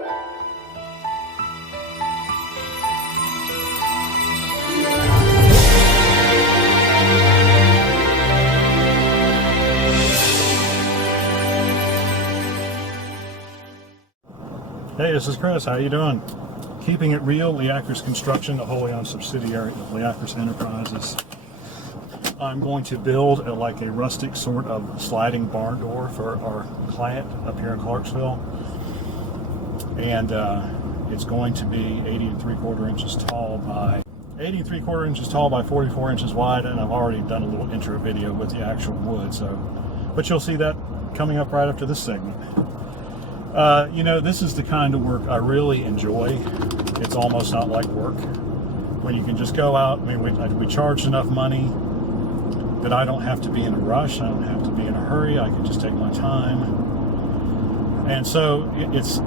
Hey, this is Chris. How you doing? Keeping It Real, Liakris Construction, a wholly owned subsidiary of Liakris Enterprises. I'm going to build like a rustic sort of sliding barn door for our client up here in Clarksville. And it's going to be 80 3/4 inches tall by 44 inches wide, and I've already done a little intro video with the actual wood, but you'll see that coming up right after this segment. You know, this is the kind of work I really enjoy. It's almost not like work. When you can just go out, I mean, we charge enough money that I don't have to be in a rush, I don't have to be in a hurry, I can just take my time. And so yes,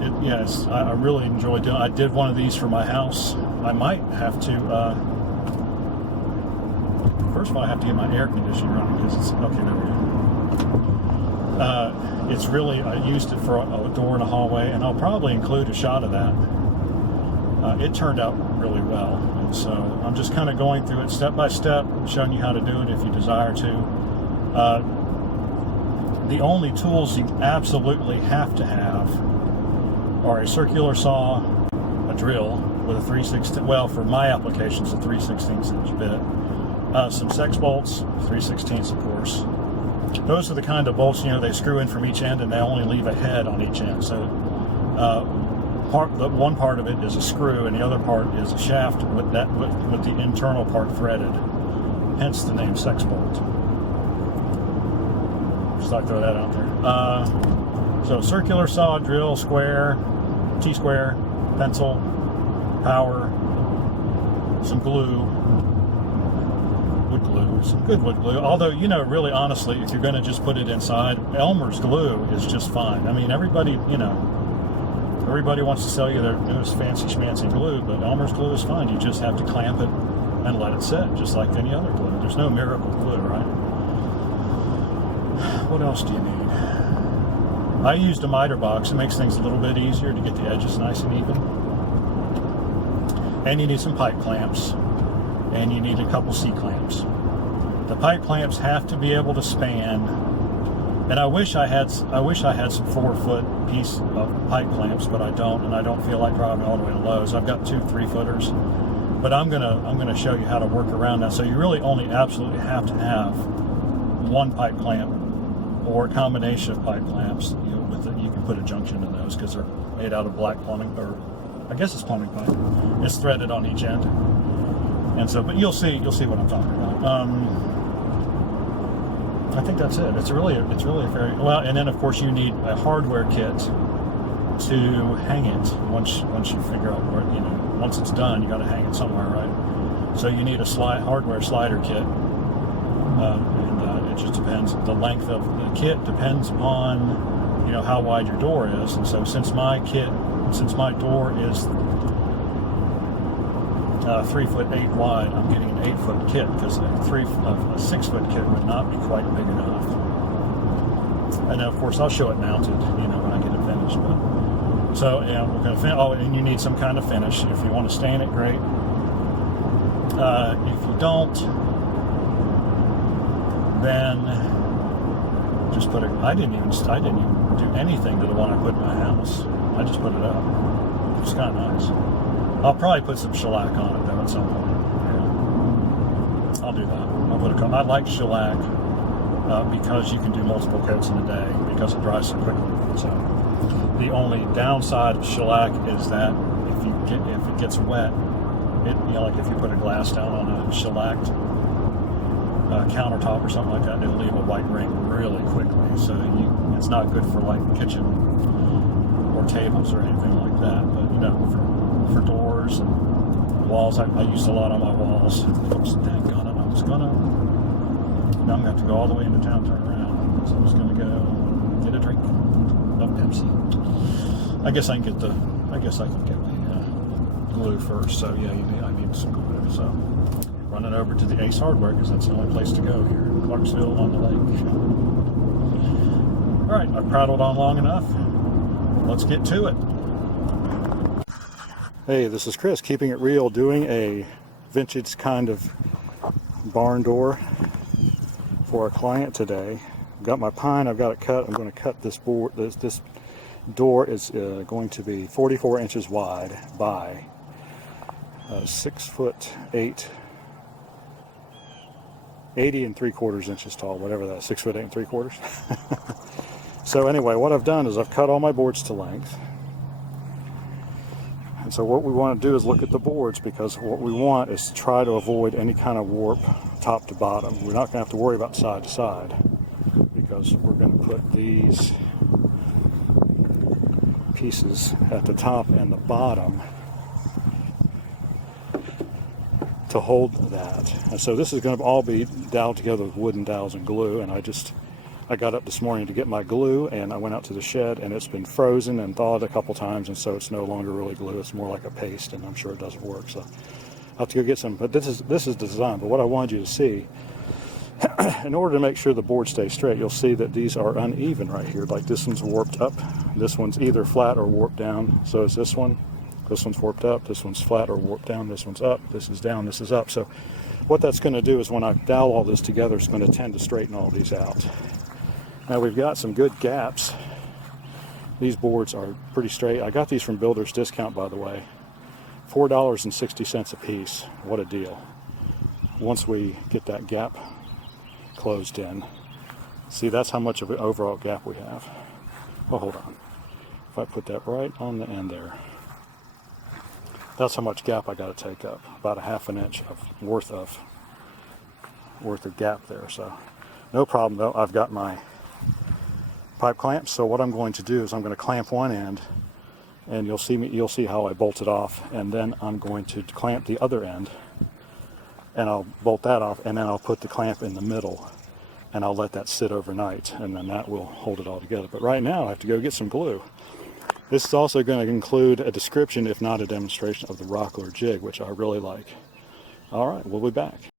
I really enjoy doing it. I did one of these for my house. I might have to, first of all, I have to get my air conditioner running because it's, okay, there we go. It's really, I used it for a door in a hallway, and I'll probably include a shot of that. It turned out really well, and so I'm just kind of going through it step by step, showing you how to do it if you desire to. The only tools you absolutely have to have are a circular saw, a drill with a 3/16, well, for my applications, a 3/16 inch bit, some sex bolts, 3/16 of course. Those are the kind of bolts, you know, they screw in from each end and they only leave a head on each end. So one part of it is a screw and the other part is a shaft with the internal part threaded. Hence the name sex bolt. Just like throw that out there. So circular saw, drill, square, T-square, pencil, power, some glue. Wood glue, some good wood glue. Although, you know, really honestly, if you're going to just put it inside, Elmer's glue is just fine. I mean, everybody wants to sell you their newest fancy schmancy glue, but Elmer's glue is fine. You just have to clamp it and let it set, just like any other glue. There's no miracle glue, right? What else do you need? I used a miter box. It makes things a little bit easier to get the edges nice and even. And you need some pipe clamps. And you need a couple C-clamps. The pipe clamps have to be able to span, and I wish I had some 4-foot piece of pipe clamps, but I don't, and I don't feel like driving all the way to Lowe's. I've got 2 3-footers, but I'm gonna show you how to work around that. So you really only absolutely have to have one pipe clamp or a combination of pipe clamps. You know, you can put a junction in those because they're made out of black plumbing, or I guess it's plumbing pipe. It's threaded on each end. And so, but you'll see what I'm talking about. I think that's it. It's really a very well. And then of course you need a hardware kit to hang it once you figure out where, you know, once it's done, you got to hang it somewhere, right? So you need a hardware slider kit, and it just depends. The length of the kit depends upon, you know, how wide your door is. And so since my door is 3'8" wide, I'm getting an 8-foot kit because a 6-foot kit would not be quite big enough. And then of course I'll show it mounted, you know, when I get it finished. But so yeah, we're gonna finish. Oh, and you need some kind of finish. If you want to stain it, great. If you don't, then just put it. I didn't even do anything to the one I put in my house. I just put it up. It's kind of nice. I'll probably put some shellac on it though at some point. Yeah. I'll do that. I like shellac because you can do multiple coats in a day because it dries so quickly. So the only downside of shellac is that if it gets wet, like if you put a glass down on a shellacked countertop or something like that, it'll leave a white ring really quickly. So it's not good for like kitchen or tables or anything like that. But you know, for doors and walls, I used a lot on my walls. Oops, daggone it! Now I'm gonna have to go all the way into town, turn around. So I'm just gonna go get a drink of Pepsi. I guess I can get the glue first. So yeah, I need some glue. So running over to the Ace Hardware because that's the only place to go here in Clarksville on the lake. All right, I've prattled on long enough. Let's get to it. Hey, this is Chris, keeping it real, doing a vintage kind of barn door for a client today. I've got my pine, I've got it cut. I'm going to cut this board. This door is going to be 44 inches wide by 6'8", 80 3/4 inches tall, whatever that, 6'8" 3/4. So anyway, what I've done is I've cut all my boards to length. And so what we want to do is look at the boards, because what we want is to try to avoid any kind of warp top to bottom. We're not going to have to worry about side to side, because we're going to put these pieces at the top and the bottom to hold that. And so this is going to all be doweled together with wooden dowels and glue. And I got up this morning to get my glue, and I went out to the shed, and it's been frozen and thawed a couple times, and so it's no longer really glue. It's more like a paste, and I'm sure it doesn't work. So I'll have to go get some. But this is the design. But what I wanted you to see, in order to make sure the board stays straight, you'll see that these are uneven right here. Like this one's warped up. This one's either flat or warped down. So is this one. This one's warped up. This one's flat or warped down. This one's up. This is down. This is up. So what that's going to do is when I dowel all this together, it's going to tend to straighten all these out. Now we've got some good gaps. These boards are pretty straight. I got these from Builder's Discount, by the way. $4.60 a piece. What a deal. Once we get that gap closed in. See, that's how much of an overall gap we have. Oh, hold on. If I put that right on the end there. That's how much gap I got to take up. About a ½ an inch worth of gap there. So no problem though. I've got my pipe clamps. So what I'm going to do is I'm going to clamp one end, and you'll see how I bolt it off, and then I'm going to clamp the other end, and I'll bolt that off, and then I'll put the clamp in the middle, and I'll let that sit overnight, and then that will hold it all together. But right now I have to go get some glue. This is also going to include a description, if not a demonstration, of the Rockler jig, which I really like. All right, we'll be back.